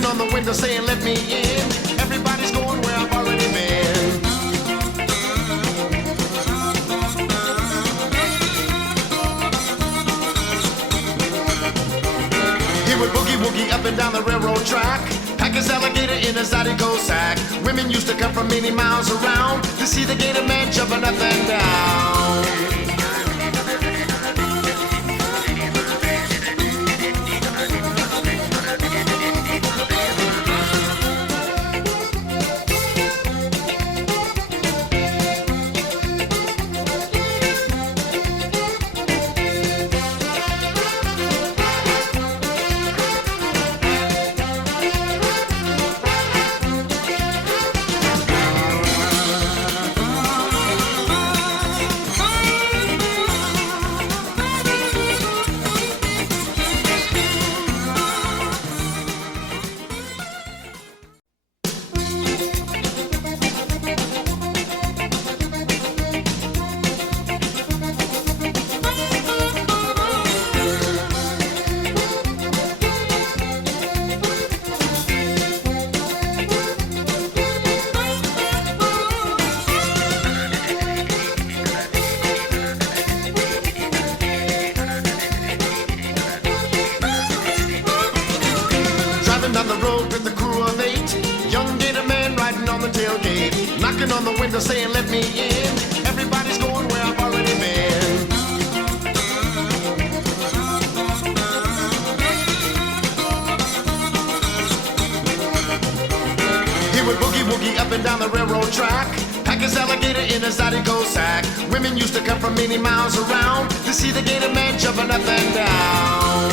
knocking on the window saying let me in. Everybody's going where I've already been. He would boogie woogie up and down the railroad track, pack his alligator in a Zydeco sack. Women used to come from many miles around to see the Gator man jumping up and down. Down the road with the crew of 8, young Gator man riding on the tailgate, knocking on the window saying let me in. Everybody's going where I've already been. He would boogie woogie up and down the railroad track, pack his alligator in a Zydeco sack. Women used to come from many miles around to see the Gator man jumping up and down.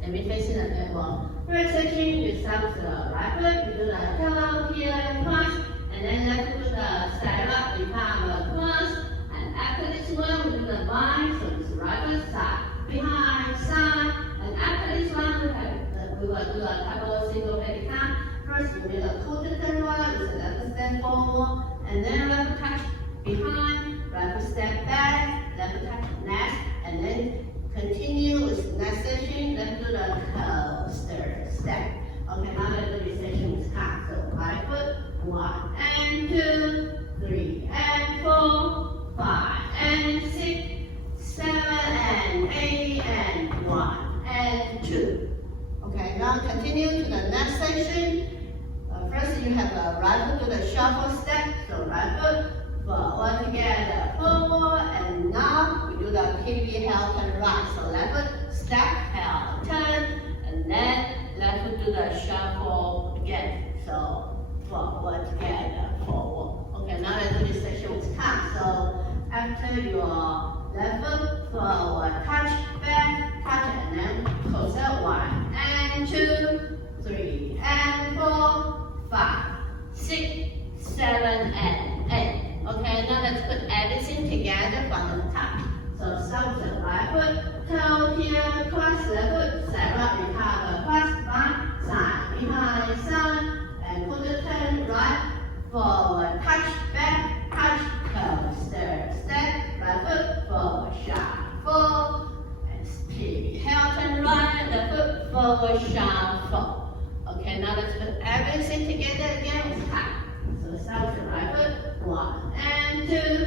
And we facing the network. First section, you start with the right foot, you do the toe here and cross, and then left foot the side up, we palm the cross, and after this one, we do the bind, so it's right foot side, behind, side, and after this one, we will do a couple of single leg count. First, we do the quarter turn one, with the left step forward, and then left foot touch behind, right foot step back, left foot touch next, and then continue with next section. Let's do the coaster step. Okay, now let's do this section with count. So right foot, 1 and 2, 3 and 4, 5 and 6, 7 and 8 and 1 and 2. Okay, now continue to the next section. First you have a right foot to the shuffle step. So right foot, forward together, forward, and now we do the PV heel turn right. So left foot, step, heel turn, and then left foot do the shuffle again. So forward together, forward. Okay, now let's do this section with count. So after your left foot, forward, touch, back, touch, and then closer, 1 and 2, 3 and 4, 5, 6, 7 and 8. Okay, now let's put everything together from the top. So start with the right foot, toe here, cross left foot, side right, recover, cross, right, side, behind, side, and put the turn right, forward, touch, back, touch, coaster, step, right foot, forward, shuffle, and speed, heel turn right, left foot, forward, shuffle. Okay, now let's put everything together again with top. So start with the right foot, 1 and 2,